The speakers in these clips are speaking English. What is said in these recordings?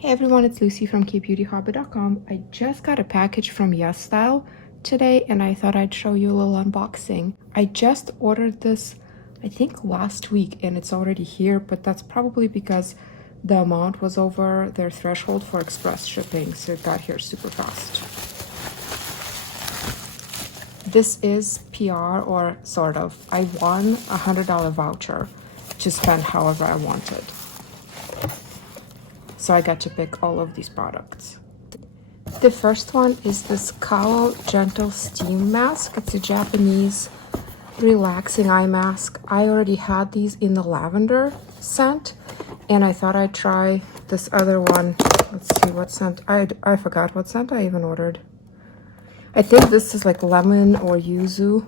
Hey everyone, it's Lucy from KBeautyHobbit.com. I just got a package from YesStyle today and I thought I'd show you a little unboxing. I just ordered this, I think last week, and it's already here, but that's probably because the amount was over their threshold for express shipping, so it got here super fast. This is PR, or sort of. I won a $100 voucher to spend however I wanted. So I got to pick all of these products. The first one is this Cowl Gentle Steam Mask. It's a Japanese relaxing eye mask. I already had these in the lavender scent, and I thought I'd try this other one. Let's see what scent. I forgot what scent I even ordered. I think this is like lemon or yuzu.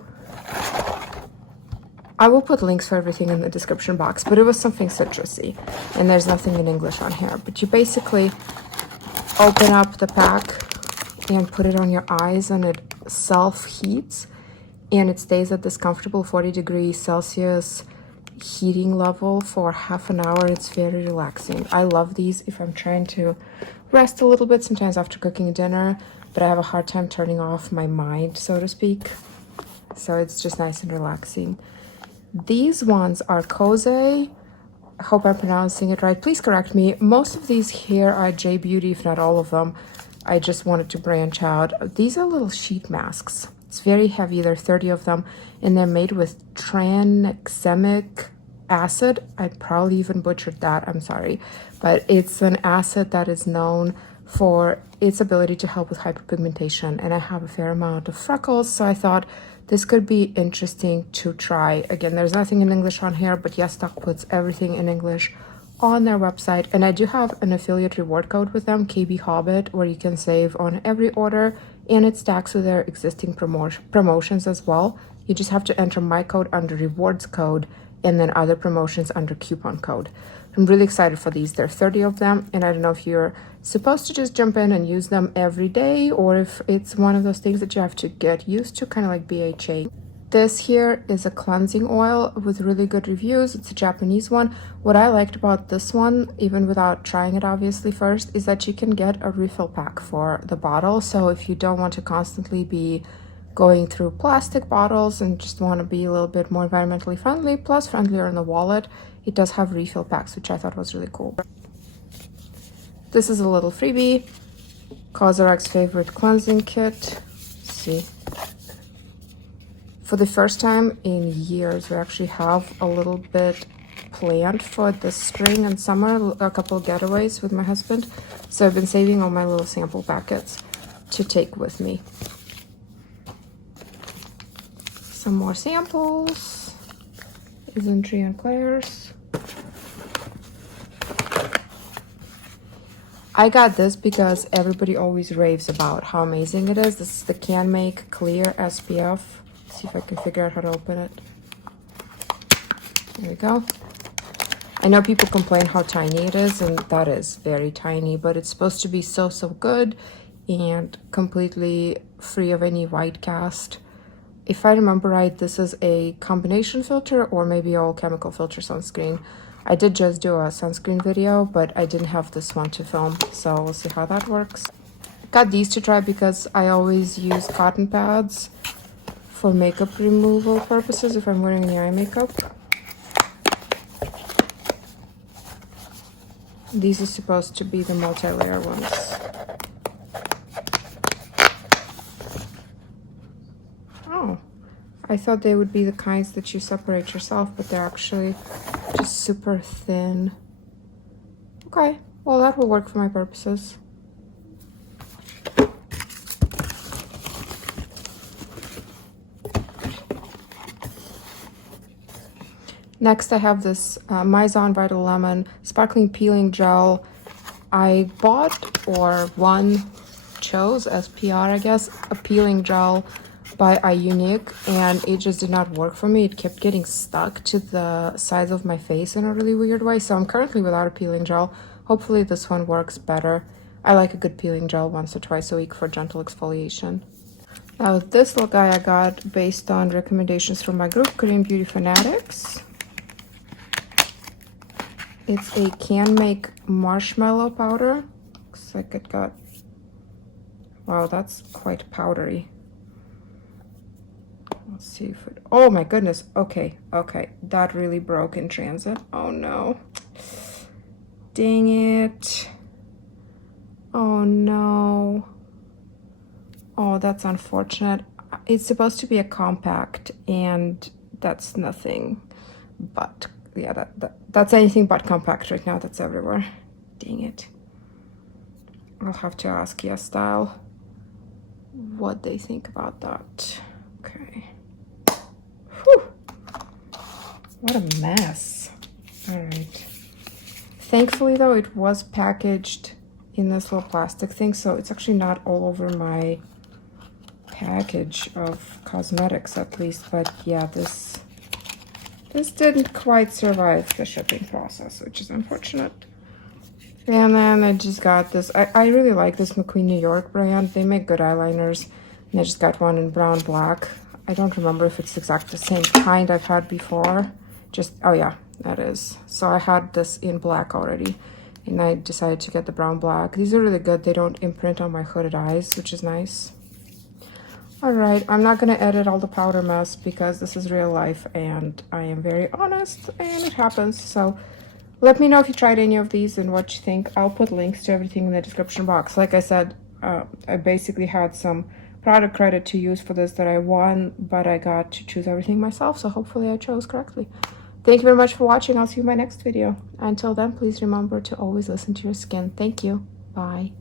I will put links for everything in the description box, but it was something citrusy, and there's nothing in English on here. But you basically open up the pack and put it on your eyes, and it self-heats, and it stays at this comfortable 40 degrees Celsius heating level for half an hour. It's very relaxing. I love these if I'm trying to rest a little bit, sometimes after cooking dinner, but I have a hard time turning off my mind, so to speak. So it's just nice and relaxing. These ones are Coze. I hope I'm pronouncing it right. Please correct me. Most of these here are J Beauty, if not all of them. I just wanted to branch out. These are little sheet masks. It's very heavy. There are 30 of them, and they're made with tranexamic acid. I probably even butchered that. I'm sorry. But it's an acid that is known for its ability to help with hyperpigmentation, and I have a fair amount of freckles, so I thought this could be interesting to try. Again, there's nothing in English on here, but YesStyle puts everything in English on their website. And I do have an affiliate reward code with them, KBeautyHobbit, where you can save on every order, and it stacks with their existing promotions as well. You just have to enter my code under rewards code and then other promotions under coupon code. I'm really excited for these. There are 30 of them, and I don't know if you're supposed to just jump in and use them every day, or if it's one of those things that you have to get used to, kind of like BHA. This here is a cleansing oil with really good reviews. It's a Japanese one. What I liked about this one, even without trying it obviously first, is that you can get a refill pack for the bottle. So if you don't want to constantly be going through plastic bottles and just want to be a little bit more environmentally friendly, plus friendlier in the wallet, it does have refill packs, which I thought was really cool. This is a little freebie, CosRx's favorite cleansing kit. Let's see. For the first time in years, we actually have a little bit planned for the spring and summer, a couple of getaways with my husband. So I've been saving all my little sample packets to take with me. Some more samples. Isn't and Claire's. I got this because everybody always raves about how amazing it is. This is the Can Make Clear SPF. Let's see if I can figure out how to open it. There we go. I know people complain how tiny it is, and that is very tiny, but it's supposed to be so good and completely free of any white cast. If I remember right, this is a combination filter or maybe all chemical filter sunscreen. I did just do a sunscreen video, but I didn't have this one to film, so we'll see how that works. Got these to try because I always use cotton pads for makeup removal purposes if I'm wearing any eye makeup. These are supposed to be the multi-layer ones. Oh, I thought they would be the kinds that you separate yourself, but they're actually just super thin. Okay, well that will work for my purposes. Next I have this Mizon Vital Lemon Sparkling Peeling Gel. I bought or chose as PR, I guess, a peeling gel by iUnique, and it just did not work for me. It kept getting stuck to the sides of my face in a really weird way, so I'm currently without a peeling gel. Hopefully this one works better. I like a good peeling gel once or twice a week for gentle exfoliation. Now this little guy I got based on recommendations from my group, Korean Beauty Fanatics. It's a Can Make marshmallow powder. Looks like it got, wow, that's quite powdery. Let's see if it, oh my goodness, okay, that really broke in transit. Oh no, dang it. Oh no. Oh, that's unfortunate. It's supposed to be a compact, and that's nothing but, yeah, that's anything but compact right now. That's everywhere. Dang it. I'll have to ask YesStyle what they think about that. Okay. Whew. What a mess. All right. Thankfully, though, it was packaged in this little plastic thing, so it's actually not all over my package of cosmetics, at least. But yeah, this didn't quite survive the shipping process, which is unfortunate. And then I just got this. I really like this McQueen New York brand. They make good eyeliners, and I just got one in brown black. I don't remember if it's exactly the same kind I've had before. Just, oh yeah, that is. So I had this in black already, and I decided to get the brown black. These are really good. They don't imprint on my hooded eyes, which is nice. All right, I'm not gonna edit all the powder mess because this is real life and I am very honest and it happens. So let me know if you tried any of these and what you think. I'll put links to everything in the description box. Like I said, I basically had some product credit to use for this that I won, but I got to choose everything myself, so hopefully I chose correctly. Thank you very much for watching. I'll see you in my next video. Until then, please remember to always listen to your skin. Thank you. Bye.